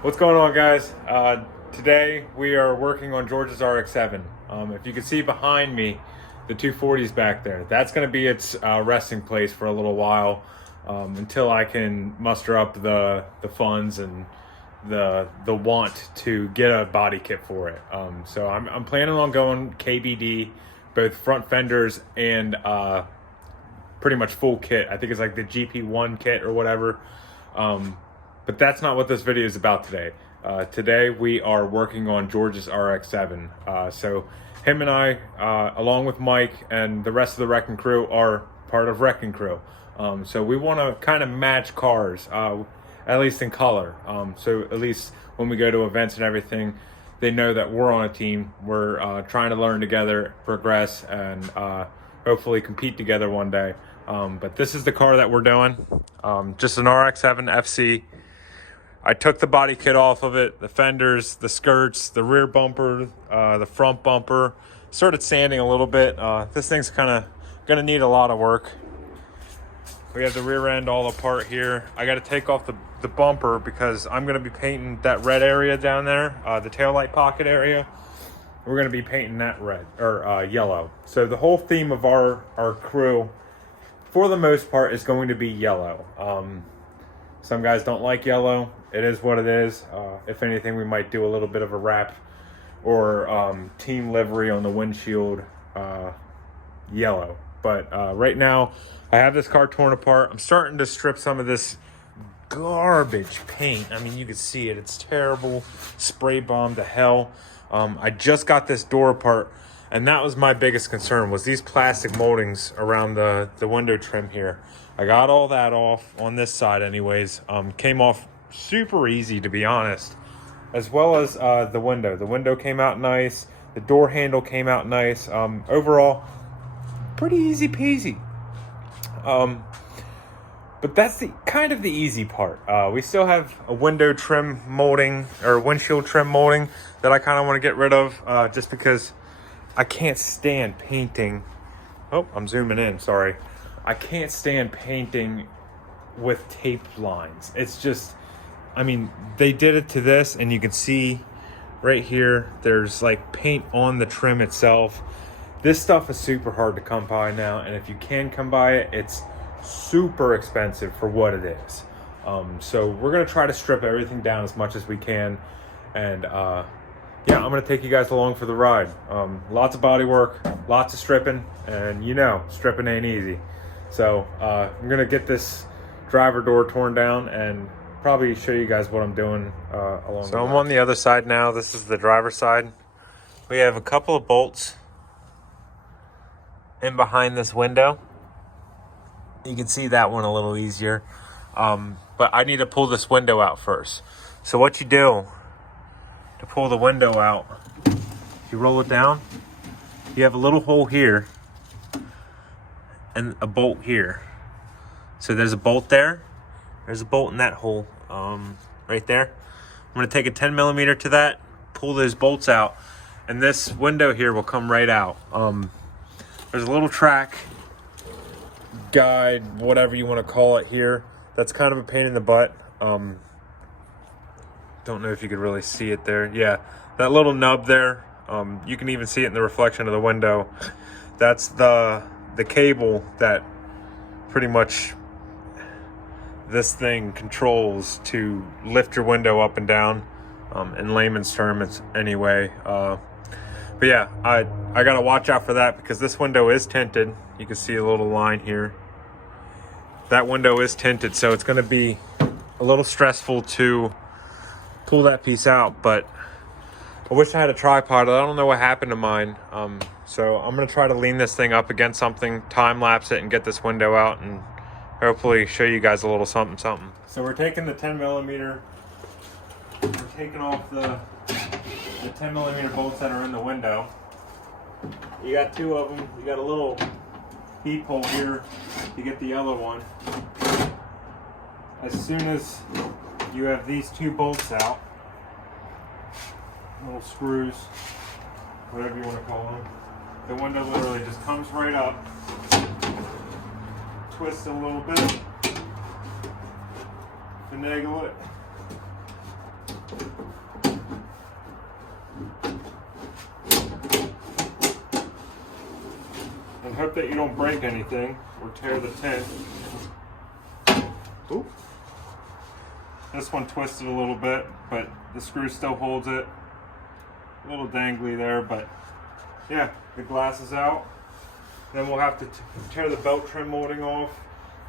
What's going on, guys? Today we are working on George's RX-7. If you can see behind me, the 240's back there. That's going to be its resting place for a little while until I can muster up the funds and the want to get a body kit for it. So I'm planning on going KBD, both front fenders and pretty much full kit. I think it's like the GP1 kit or whatever. But that's not what this video is about today. Today we are working on George's RX-7. So him and I, along with Mike and the rest of the Wrecking Crew, are part of Wrecking Crew. So we want to kind of match cars, at least in color. So at least when we go to events and everything, they know that we're on a team. We're trying to learn together, progress, and hopefully compete together one day. But this is the car that we're doing. Just an RX-7 FC. I took the body kit off of it, the fenders, the skirts, the rear bumper, the front bumper. Started sanding a little bit. This thing's kind of gonna need a lot of work. We have the rear end all apart here. I got to take off the bumper because I'm gonna be painting that red area down there, the taillight pocket area. We're gonna be painting that red or yellow. So the whole theme of our crew, for the most part, is going to be yellow. Some guys don't like yellow. It is what it is. If anything, we might do a little bit of a wrap or team livery on the windshield, yellow. But right now, I have this car torn apart. I'm starting to strip some of this garbage paint. I mean, you can see it. It's terrible. Spray bomb to hell. I just got this door apart, and that was my biggest concern, was these plastic moldings around the window trim here. I got all that off on this side anyways. Came off super easy, to be honest. As well as the window. The window came out nice. The door handle came out nice. Overall, pretty easy peasy. But that's kind of the easy part. We still have a window trim molding, or windshield trim molding, that I kind of want to get rid of, just because I can't stand painting. Oh, I'm zooming in, sorry. I can't stand painting with tape lines. It's just, I mean, they did it to this, and you can see right here, there's like paint on the trim itself. This stuff is super hard to come by now, and if you can come by it, it's super expensive for what it is. So we're gonna try to strip everything down as much as we can, and yeah, I'm gonna take you guys along for the ride. Lots of body work, lots of stripping, and you know, stripping ain't easy. So I'm gonna get this driver door torn down and probably show you guys what I'm doing along. So I'm on the other side now. This is the driver's side. We have a couple of bolts in behind this window. You can see that one a little easier, but I need to pull this window out first. So what you do to pull the window out, you roll it down. You have a little hole here and a bolt here. So there's a bolt there. There's a bolt in that hole right there. I'm gonna take a 10 millimeter to that, pull those bolts out, and this window here will come right out. There's a little track, guide, whatever you want to call it here. That's kind of a pain in the butt. Don't know if you could really see it there. Yeah, that little nub there. You can even see it in the reflection of the window. That's the cable that pretty much this thing controls to lift your window up and down, in layman's terms anyway. But yeah, I gotta watch out for that because this window is tinted. You can see a little line here. That window is tinted, so it's gonna be a little stressful to pull that piece out, but I wish I had a tripod. I don't know what happened to mine. So I'm gonna try to lean this thing up against something, time lapse it, and get this window out, and hopefully show you guys a little something. So we're taking the 10 millimeter, we're taking off the 10 millimeter bolts that are in the window. You got two of them. You got a little heat hole here. You get the yellow one. As soon as you have these two bolts out, little screws, whatever you want to call them, the window literally just comes right up, twist it a little bit, finagle it, hope that you don't break anything or tear the tint. Ooh. This one twisted a little bit, but the screw still holds it. A little dangly there, but yeah, the glass is out. Then we'll have to tear the belt trim molding off,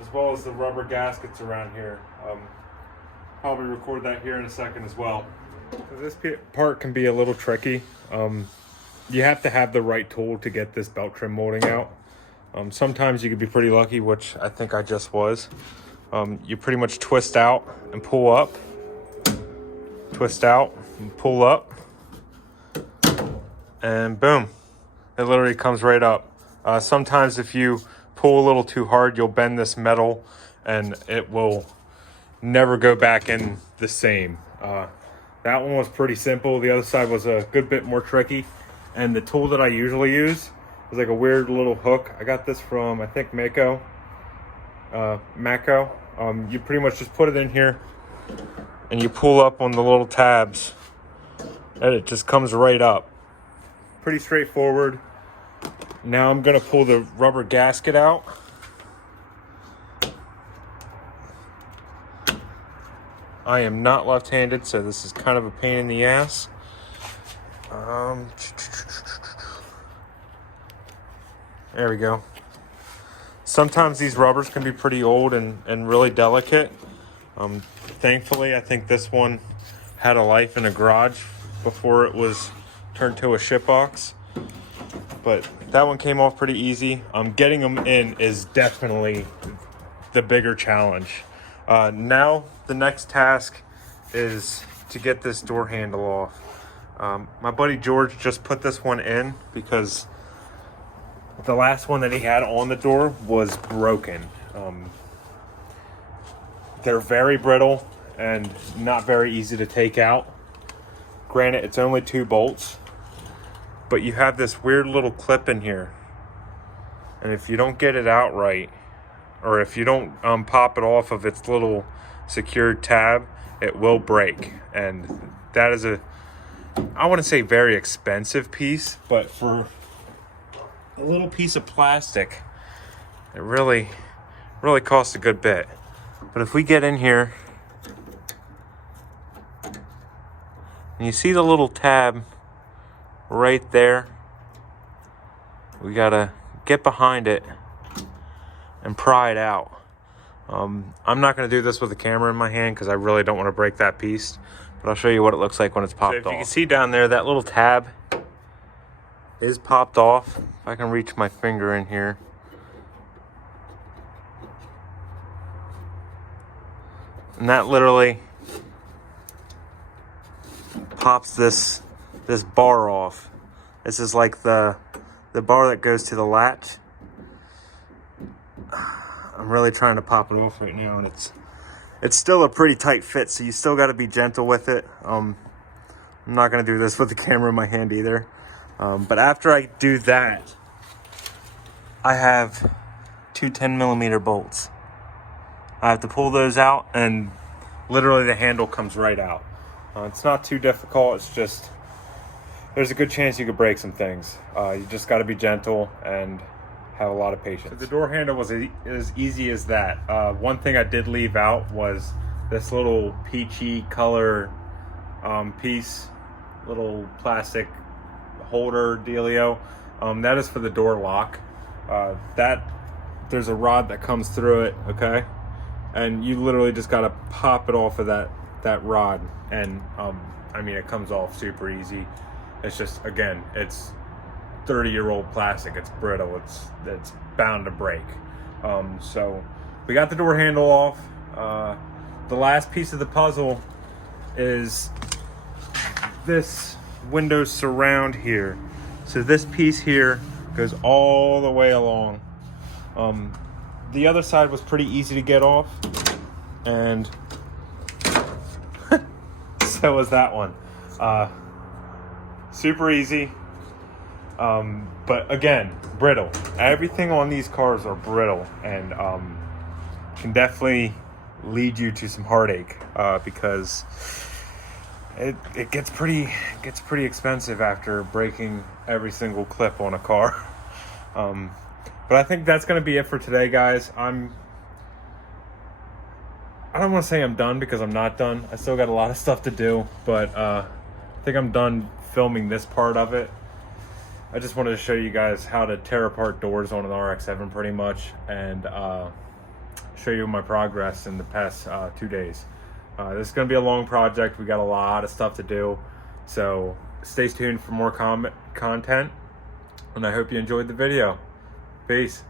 as well as the rubber gaskets around here. Probably record that here in a second as well. So this part can be a little tricky. You have to have the right tool to get this belt trim molding out. Sometimes you could be pretty lucky, which I think I just was. You pretty much twist out and pull up, twist out and pull up, and boom, it literally comes right up. Sometimes if you pull a little too hard, you'll bend this metal and it will never go back in the same. That one was pretty simple. The other side was a good bit more tricky. And the tool that I usually use is like a weird little hook. I got this from, I think, Mako. You pretty much just put it in here and you pull up on the little tabs and it just comes right up. Pretty straightforward. Now I'm gonna pull the rubber gasket out. I am not left-handed, so this is kind of a pain in the ass. There we go. Sometimes these rubbers can be pretty old and really delicate. Thankfully, I think this one had a life in a garage before it was turned to a ship box. But that one came off pretty easy. Getting them in is definitely the bigger challenge. Now the next task is to get this door handle off. My buddy George just put this one in because the last one that he had on the door was broken. They're very brittle and not very easy to take out. Granted, it's only 2 bolts, but you have this weird little clip in here. And if you don't get it out right, or if you don't pop it off of its little secured tab, it will break. And that is I wouldn't say very expensive piece, but for a little piece of plastic, it really costs a good bit. But if we get in here, and you see the little tab right there, we gotta get behind it and pry it out. I'm not going to do this with the camera in my hand because I really don't want to break that piece, but I'll show you what it looks like when it's popped off. So if you can see down there, that little tab is popped off. If I can reach my finger in here. And that literally pops this bar off. This is like the bar that goes to the latch. I'm really trying to pop it off right now, and it's still a pretty tight fit, so you still got to be gentle with it. I'm not going to do this with the camera in my hand either. But after I do that, I have 2 10mm bolts. I have to pull those out, and literally the handle comes right out. It's not too difficult. It's just there's a good chance you could break some things. You just got to be gentle and have a lot of patience. So the door handle was as easy as that. One thing I did leave out was this little peachy color piece, little plastic holder dealio. That is for the door lock. There's a rod that comes through it, okay? And you literally just gotta pop it off of that rod, and I mean, it comes off super easy. It's just, again, it's 30-year-old plastic. It's brittle. It's bound to break. So we got the door handle off. The last piece of the puzzle is this window surround here. So this piece here goes all the way along. The other side was pretty easy to get off, and so was that one. Super easy. But again, brittle. Everything on these cars are brittle, and can definitely lead you to some heartache, because it gets pretty expensive after breaking every single clip on a car. But I think that's going to be it for today, guys. I don't want to say I'm done because I'm not done. I still got a lot of stuff to do, but I think I'm done filming this part of it. I just wanted to show you guys how to tear apart doors on an RX-7 pretty much, and show you my progress in the past 2 days. This is going to be a long project. We got a lot of stuff to do, so stay tuned for more content, and I hope you enjoyed the video. Peace.